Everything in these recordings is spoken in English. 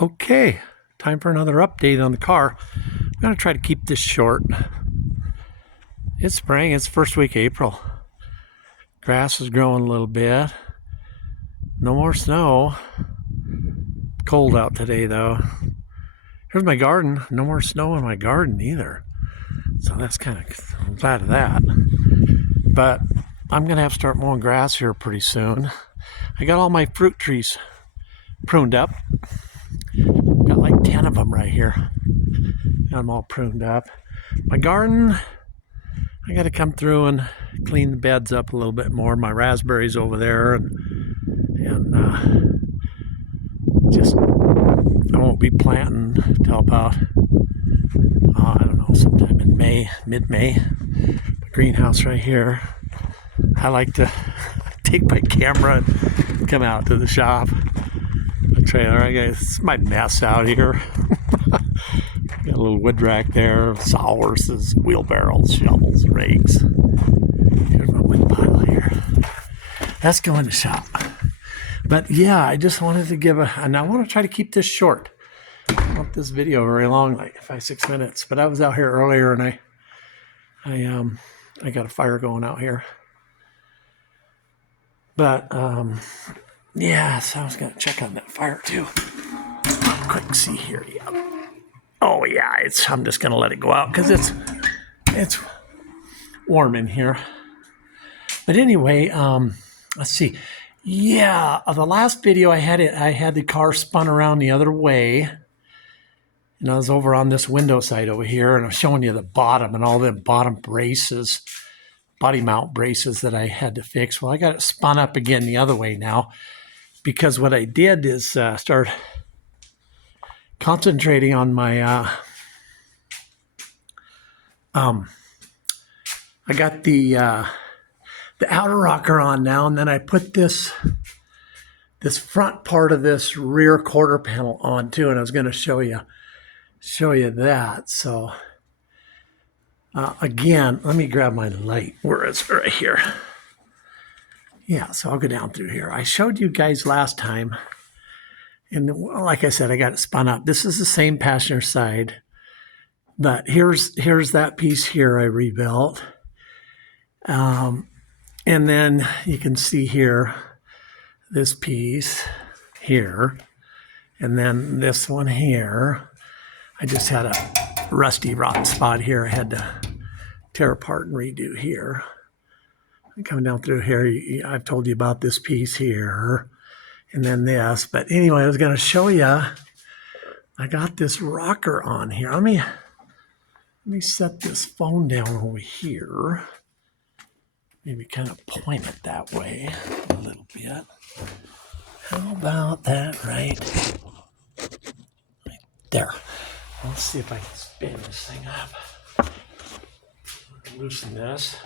Okay, time for another update on the car. I'm going to try to keep this short. It's spring, it's first week April. Grass is growing a little bit. No more snow. Cold out today though. Here's my garden. No more snow in my garden either. So that's I'm glad of that. But I'm going to have to start mowing grass here pretty soon. I got all my fruit trees pruned up. Got like 10 of them right here. Got them all pruned up. My garden, I got to come through and clean the beds up a little bit more. My raspberries over there, and just I won't be planting till about I don't know, sometime in May, mid-May. The greenhouse right here. I like to take my camera and come out to the shop. The trailer, it's my mess out here. Got a little wood rack there, sawhorses, wheelbarrows, shovels, rakes. Here's my wood pile here. That's going to shop. But yeah, I just wanted to and I want to try to keep this short. I don't want this video very long, like 5-6 minutes. But I was out here earlier and I got a fire going out here. But yeah, so I was gonna check on that fire too. Quick, see here. Yeah. Oh yeah, I'm just gonna let it go out because it's warm in here. But anyway, let's see. Yeah, the last video I had the car spun around the other way. And I was over on this window side over here, and I was showing you the bottom and all the bottom braces, body mount braces that I had to fix. Well, I got it spun up again the other way now, because what I did is start concentrating on my I got the outer rocker on now, and then I put this front part of this rear quarter panel on too, and I was going to show you that. So again, let me grab my light. Where is it? Right here. Yeah, so I'll go down through here. I showed you guys last time, and like I said, I got it spun up. This is the same passenger side, but here's that piece here I rebuilt. And then you can see here, this piece here, and then this one here. I just had a rusty, rotten spot here I had to tear apart and redo here. Coming down through here, I've told you about this piece here, and then this. But anyway, I was going to show you, I got this rocker on here. Let me set this phone down over here. Maybe kind of point it that way a little bit. How about that right there? Let's see if I can spin this thing up. Loosen this.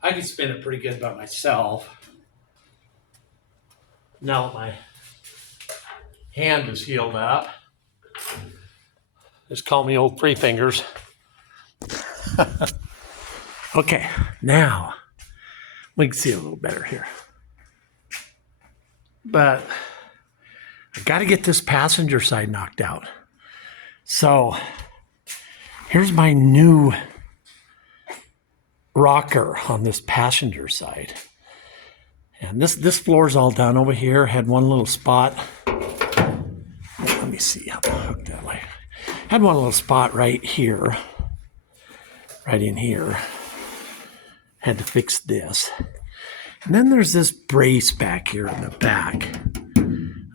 I can spin it pretty good by myself. Now that my hand is healed up. Just call me old three fingers. Okay, now we can see a little better here. But I got to get this passenger side knocked out. So here's my new rocker on this passenger side. And this floor's all done over here. Had one little spot. Let me see how to hook that light. Had one little spot right here. Right in here. Had to fix this. And then there's this brace back here in the back.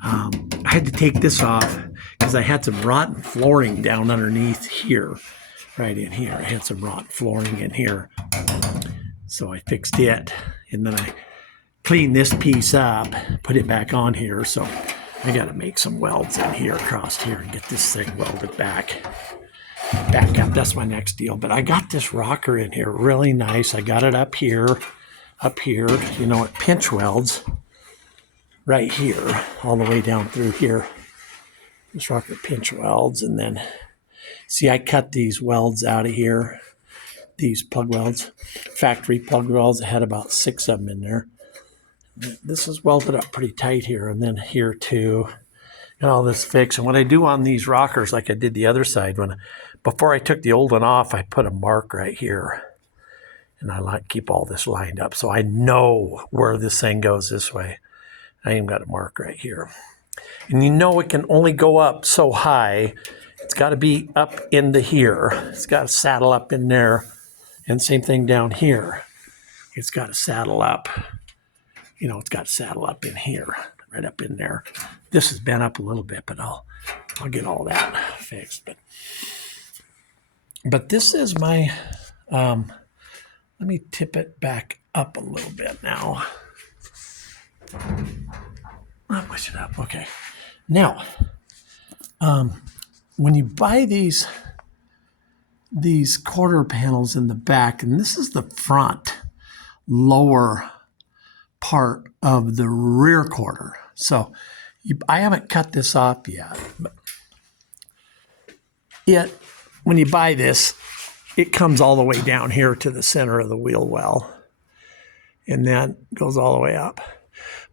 I had to take this off because I had some rotten flooring down underneath here. Right in here. I had some rotten flooring in here. So I fixed it. And then I cleaned this piece up, put it back on here. So I got to make some welds in here, across here, and get this thing welded back up. That's my next deal. But I got this rocker in here really nice. I got it up here, you know, it pinch welds. right here, all the way down through here. This rocker pinch welds, and then see, I cut these welds out of here, these plug welds, factory plug welds. I had about 6 of them in there. This is welded up pretty tight here, and then here too, and all this fixed. And what I do on these rockers, like I did the other side, before I took the old one off, I put a mark right here, and I like keep all this lined up so I know where this thing goes this way. I even got a mark right here. And you know it can only go up so high. It's got to be up into here. It's got to saddle up in there. And same thing down here. It's got to saddle up. You know, it's got to saddle up in here, right up in there. This has been up a little bit, but I'll get all that fixed. But this is my, let me tip it back up a little bit now. I'll push it up. Okay. Now, when you buy these quarter panels in the back, and this is the front lower part of the rear quarter. So I haven't cut this off yet, but when you buy this, it comes all the way down here to the center of the wheel well, and then goes all the way up.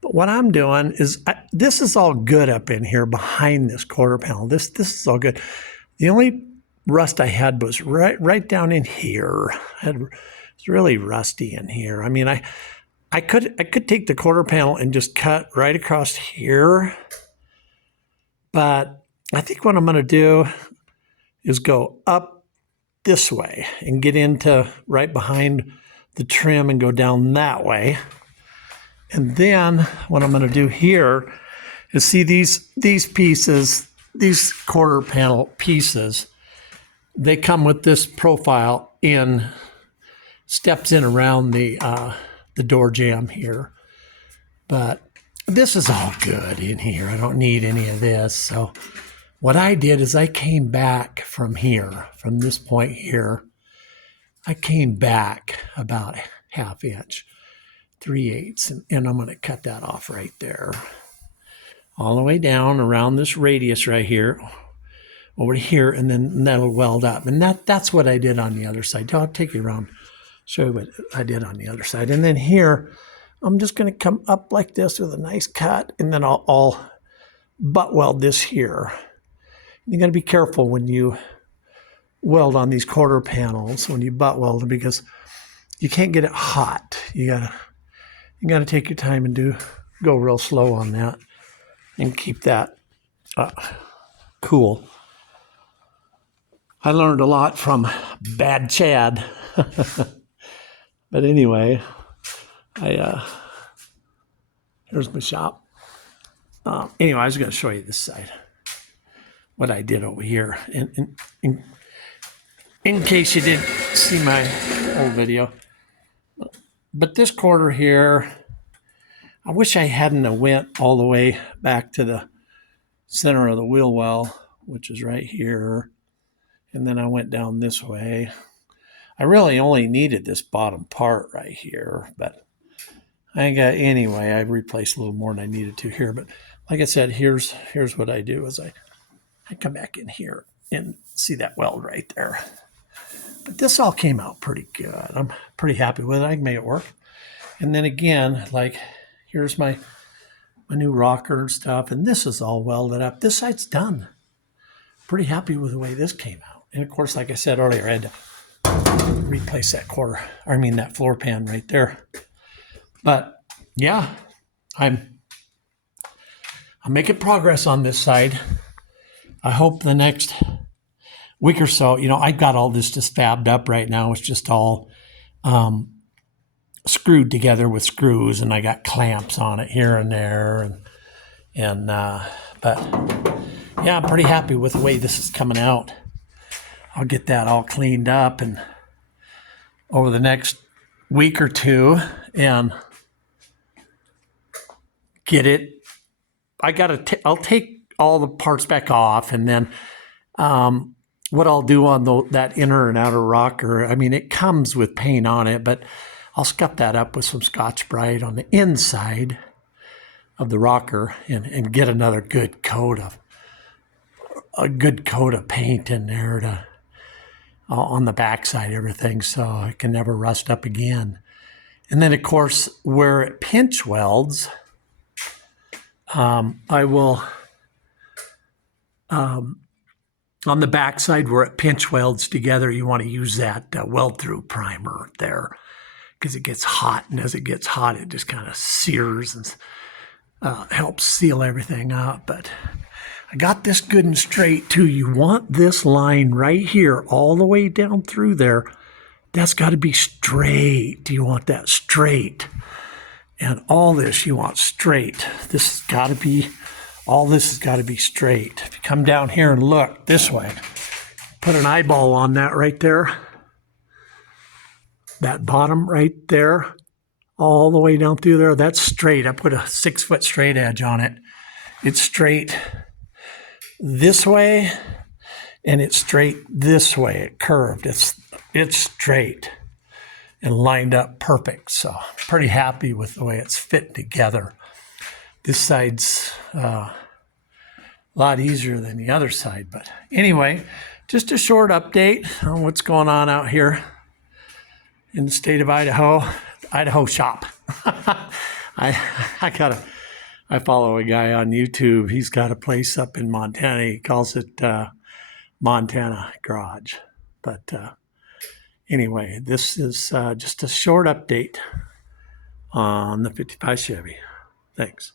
But what I'm doing is, this is all good up in here behind this quarter panel. This is all good. The only rust I had was right down in here. It's really rusty in here. I mean, I could take the quarter panel and just cut right across here, but I think what I'm going to do is go up this way and get into right behind the trim and go down that way. And then what I'm going to do here is see these pieces, these quarter panel pieces, they come with this profile steps in around the door jamb here. But this is all good in here. I don't need any of this. So what I did is I came back from here, from this point here. I came back about ½ inch. 3/8, and I'm going to cut that off right there. All the way down around this radius right here, over here, and then that'll weld up. And that's what I did on the other side. I'll take you around, show you what I did on the other side. And then here, I'm just going to come up like this with a nice cut, and then I'll butt weld this here. You got to be careful when you weld on these quarter panels, when you butt weld, because you can't get it hot. You got to take your time and go real slow on that and keep that cool. I learned a lot from Bad Chad. But anyway, here's my shop. Anyway, I was going to show you this side, what I did over here. And in case you didn't see my old video. But this quarter here, I wish I hadn't went all the way back to the center of the wheel well, which is right here. And then I went down this way. I really only needed this bottom part right here, but anyway, I replaced a little more than I needed to here. But like I said, here's what I do is I come back in here and see that weld right there. But this all came out pretty good. I'm pretty happy with it. I can make it work. And then again, like here's my new rocker and stuff. And this is all welded up. This side's done. Pretty happy with the way this came out. And of course, like I said earlier, I had to replace that that floor pan right there. But yeah, I'm making progress on this side. I hope the next week or so, I got all this just fabbed up right now. It's just all screwed together with screws, and I got clamps on it here and there. But yeah, I'm pretty happy with the way this is coming out. I'll get that all cleaned up and over the next week or two and get it. I'll take all the parts back off, and then what I'll do on that inner and outer rocker, it comes with paint on it, but I'll scuff that up with some Scotch-Brite on the inside. of the rocker and get another good coat of paint in there to on the backside, everything, so it can never rust up again. And then, of course, where it pinch welds, I will, on the backside where it pinch welds together, you want to use that weld-through primer there because it gets hot. And as it gets hot, it just kind of sears and helps seal everything up. But I got this good and straight, too. You want this line right here all the way down through there. That's got to be straight. You want that straight. And all this you want straight. This has got to be, all this has got to be straight. If you come down here and look this way, put an eyeball on that right there. That bottom right there, all the way down through there, that's straight. I put a 6-foot straight edge on it. It's straight this way, and it's straight this way. It curved. It's straight and lined up perfect. So I'm pretty happy with the way it's fit together. This side's a lot easier than the other side. But anyway, just a short update on what's going on out here in the state of Idaho shop. I follow a guy on YouTube. He's got a place up in Montana. He calls it Montana Garage. But anyway, this is just a short update on the 55 Chevy. Thanks.